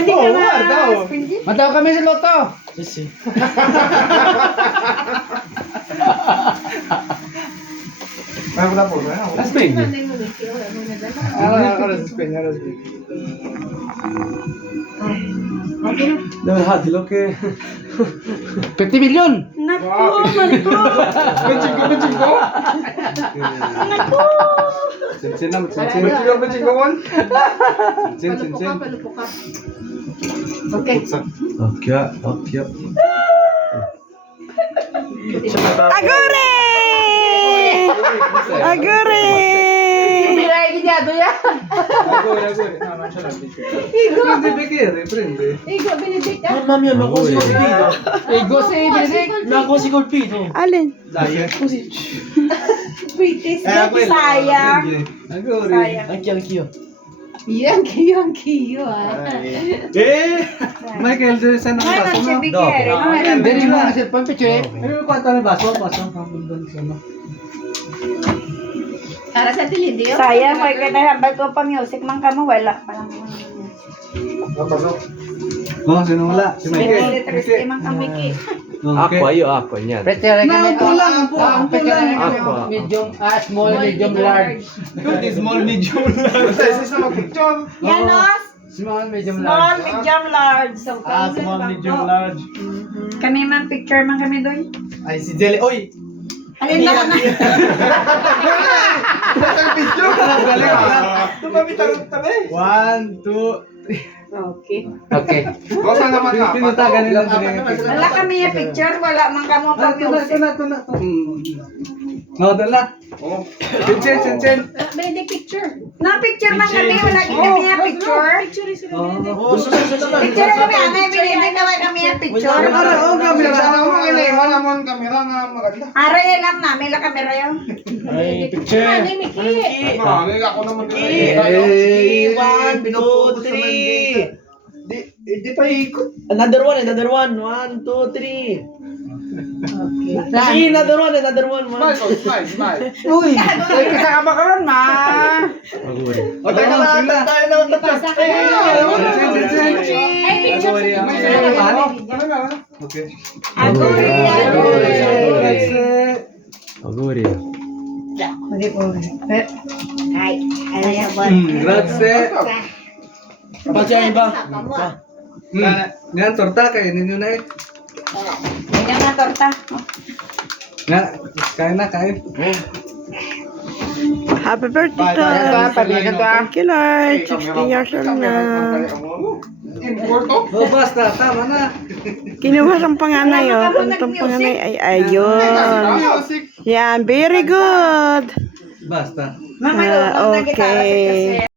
Hindi ka na. Mataw kami sa loto. Kasi. Ay, wala po. Aspeng. Dahil hati lo ke. 50 million. Naku, naku. Benching ko? Cincin na, cincin. Benching ko man? Cincin, cincin. Okay. Okay, okay. Agure! Agure! Biray ginyado ya. Ako. Prende, bekere, prende. Igo, Benedict. Mamma mia, ma così colpito. Ego si Benedict. Ma così colpito. Alin? Dai, Così. British. Sayang. Agore. Sayang. Anch'io. Yan, kiyo ah. Michael, saan ang Ay, baso mo? nagsibigere. Dali mo ang cellphone picture. Ano kwento ng baso? Baso, pambundon sa ano? Para sa tilidio. Sayang, may kinahambal ko pa music man kamo, wala. Walang Baso. Oh, sino wala? Si Michael. Electricity man kami ki. Acqua, io acqua, niente. Picture Na, upo lang, upo lang. Aqua. Medium, small, medium, large. Small, medium, large. Sa isa mag-picture. Yanos, Small, medium, small, large. medium, large. Small, medium, large. Kami man picture man kami doon. Ay, si Jelly. Oy! Alin na na. Picture! Galing ah. Tumami-tarot tabi. 1, 2, 3. Okay. Okay. Basta naman na. Pinutagan nila. Wala kami yung picture, wala man kamo pa music. Ito na. No, dala. Oh. Chinchin. Benedict picture. Na picture man kami, wala kami yung picture. Picture is Picture kami, amay binili kami yung picture. Kamera na maganda. Ara yan lang namin la kamera yun. Ay, picture. Ano yung Mickey? Ako naman. Hey, 1, 2, 3. Di pa ikot. Another one. 1, 2, 3. Okay, another one. Smile. Uy, ay kisa ka ba karon ma? O, teka lang. Tayo na Pasa ka Ay, picture sa Okay. Aguri. Auguri. Ay, ay, Grazie. Pacha iba. Yan, torta. Kainin nyo na eh. Ganyan na torta. Nga, kain na, kain. Happy birthday Pabigyan ka. Thank you, Lord. 60 years old na. Oh, basta, tama na. Kinuha ang panganay, oh. Puntong panganay ay ayun. Yan, very good. Basta. Okay.